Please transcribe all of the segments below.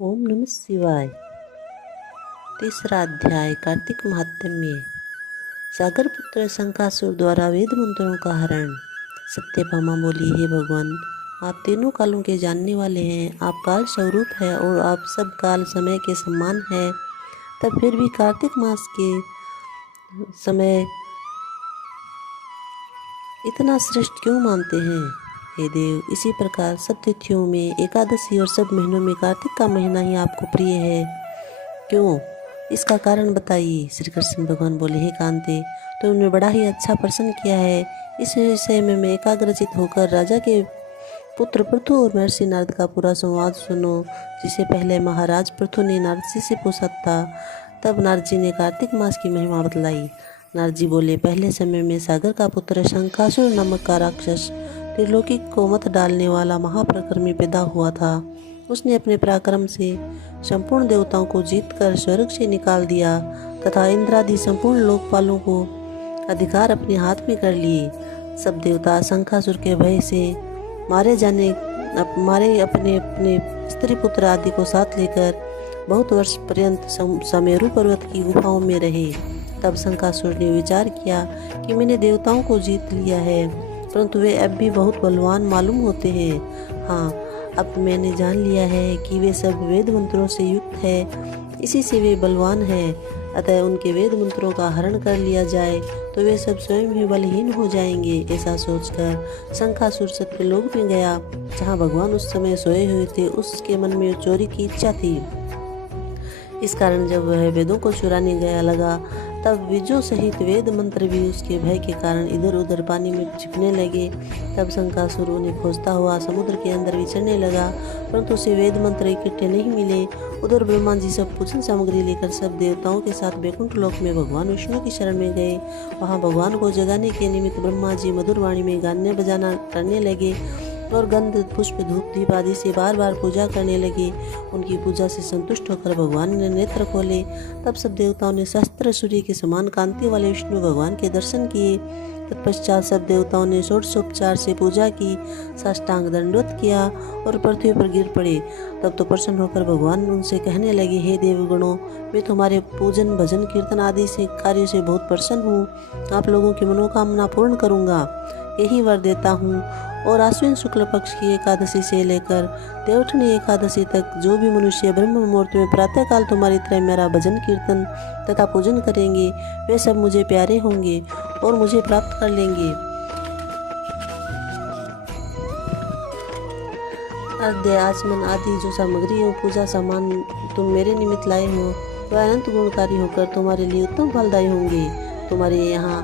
ओम नमः शिवाय। तीसरा अध्याय कार्तिक महात्म्य। सागर पुत्र शंखासुर द्वारा वेद मंत्रों का हरण। सत्यभामा बोली, हे भगवान, आप तीनों कालों के जानने वाले हैं। आप काल स्वरूप है और आप सब काल समय के समान है। तब फिर भी कार्तिक मास के समय इतना श्रेष्ठ क्यों मानते हैं? हे देव, इसी प्रकार सब तिथियों में एकादशी और सब महीनों में कार्तिक का महीना ही आपको प्रिय है क्यों? इसका कारण बताइए। श्री कृष्ण भगवान बोले, हे कांते, तुमने बड़ा ही अच्छा प्रश्न किया है। इस विषय में मैं एकाग्रचित होकर राजा के पुत्र पृथु और महर्षि नारद का पूरा संवाद सुनो, जिसे पहले महाराज पृथु ने नारद जी से पूछा था। तब नारद जी ने कार्तिक मास की महिमा बतलाई। नारद जी बोले, पहले समय में सागर का पुत्र शंखासुर नामक का राक्षस त्रिलोकी को मत डालने वाला महाप्रक्रमी पैदा हुआ था। उसने अपने पराक्रम से संपूर्ण देवताओं को जीतकर स्वर्ग से निकाल दिया तथा इंद्रादि संपूर्ण लोकपालों को अधिकार अपने हाथ में कर लिए। सब देवता शंखासुर के भय से मारे अपने अपने स्त्री पुत्र आदि को साथ लेकर बहुत वर्ष पर्यंत समेरु पर्वत की गुफाओं में रहे। तब शंखासुर ने विचार किया कि मैंने देवताओं को जीत लिया है, परंतु वे अब भी बहुत बलवान मालूम होते हैं। हाँ, अब मैंने जान लिया है कि वे सब वेद मंत्रों से युक्त है, इसी से वे बलवान हैं। अतः उनके वेद मंत्रों का हरण कर लिया जाए तो वे सब स्वयं ही बलहीन हो जाएंगे। ऐसा सोचकर शंखासुर सत्यलोक में गया, जहाँ भगवान उस समय सोए हुए थे। उसके मन में चोरी की इच्छा थी। इस कारण जब वह वेदों को चुराने गया लगा, तब बीजों सहित वेद मंत्र भी उसके भय के कारण इधर उधर पानी में छिपने लगे। तब शंखासुर उन्हें खोजता हुआ समुद्र के अंदर विचरने लगा, परंतु उसे वेद मंत्र इकट्ठे नहीं मिले। उधर ब्रह्मा जी सब पूजन सामग्री लेकर सब देवताओं के साथ बैकुंठ लोक में भगवान विष्णु की शरण में गए। वहाँ भगवान को जगाने के निमित्त ब्रह्मा जी मधुर वाणी में गाने बजाना करने लगे और गंध पुष्प धूप दीप आदि से बार बार पूजा करने लगे। उनकी पूजा से संतुष्ट होकर भगवान ने नेत्र खोले। तब सब देवताओं ने सहस्त्र सूर्य के समान कांति वाले विष्णु भगवान के दर्शन किए। तत्पश्चात सब देवताओं ने षोडशोपचार से पूजा की, साष्टांग दंडवत किया और पृथ्वी पर गिर पड़े। तब तो प्रसन्न होकर भगवान उनसे कहने लगे, हे देवगणों, मैं तुम्हारे पूजन भजन कीर्तन आदि से कार्यों से बहुत प्रसन्न हूँ। आप लोगों की मनोकामना पूर्ण करूँगा, यही वर देता हूँ। और आश्विन शुक्ल पक्ष की एकादशी से लेकर देवठनी एकादशी तक जो भी मनुष्य ब्रह्म मुहूर्त में प्रातःकाल तुम्हारी तरह मेरा भजन कीर्तन तथा पूजन करेंगे, वे सब मुझे प्यारे होंगे और मुझे प्राप्त कर लेंगे। अर्घ्य आचमन आदि जो सामग्री और पूजा सामान तुम मेरे निमित्त लाए हो, वह अनंत गुणकारी होकर तुम्हारे लिए उत्तम फलदायी होंगे। तुम्हारे यहाँ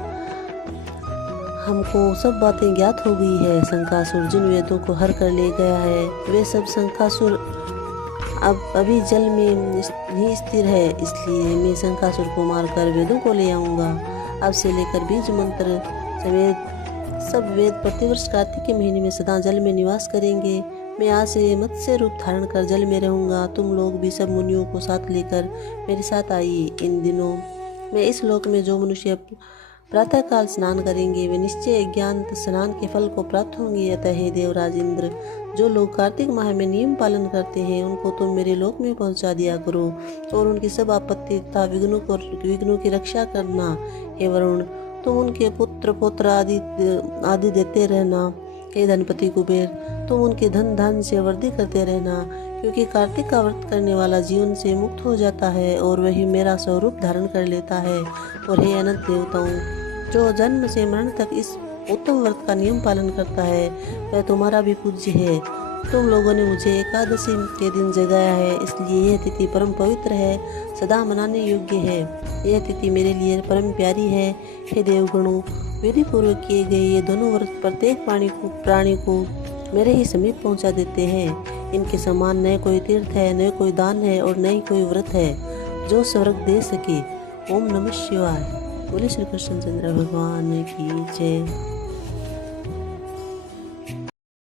हमको सब बातें ज्ञात हो गई है। शंखासुर जिन वेदों को हर कर ले गया है, वे सब शंखासुर अब अभी जल में ही स्थिर है, इसलिए मैं शंखासुर को मारकर वेदों को ले आऊँगा। अब से लेकर बीज मंत्र समेत सब वेद प्रतिवर्ष कार्तिक के महीने में सदा जल में निवास करेंगे। मैं आज से मत्स्य रूप धारण कर जल में रहूँगा। तुम लोग भी सब मुनियों को साथ लेकर मेरे साथ आइए। इन दिनों में इस लोक में जो मनुष्य प्रातःकाल स्नान करेंगे, वे निश्चय अज्ञात स्नान के फल को प्राप्त होंगे। अतः हे देवराज इंद्र, जो लोग कार्तिक माह में नियम पालन करते हैं, उनको तुम मेरे लोक में पहुंचा दिया करो और उनकी सब आपत्ति तथा विघ्नों की रक्षा करना। हे वरुण, तुम उनके पुत्र पौत्र आदि देते रहना। हे धनपति कुबेर, तुम उनके धन धान से वृद्धि करते रहना, क्योंकि कार्तिक का व्रत करने वाला जीवन से मुक्त हो जाता है और वही मेरा स्वरूप धारण कर लेता है। और हे अनंत देवताओं, जो जन्म से मरण तक इस उत्तम व्रत का नियम पालन करता है, वह तुम्हारा भी पूज्य है। तुम लोगों ने मुझे एकादशी के दिन जगाया है, इसलिए यह तिथि परम पवित्र है, सदा मनाने योग्य है। यह तिथि मेरे लिए परम प्यारी है। हे देवगणों, विधि पूर्वक किए गए ये दोनों व्रत प्रत्येक प्राणी को मेरे ही समीप पहुंचा देते हैं। इनके समान न कोई तीर्थ है, न कोई दान है और न ही कोई व्रत है जो स्वर्ग दे सके। ओम नमः शिवाय। बोले श्री कृष्ण चंद्र भगवान की जय।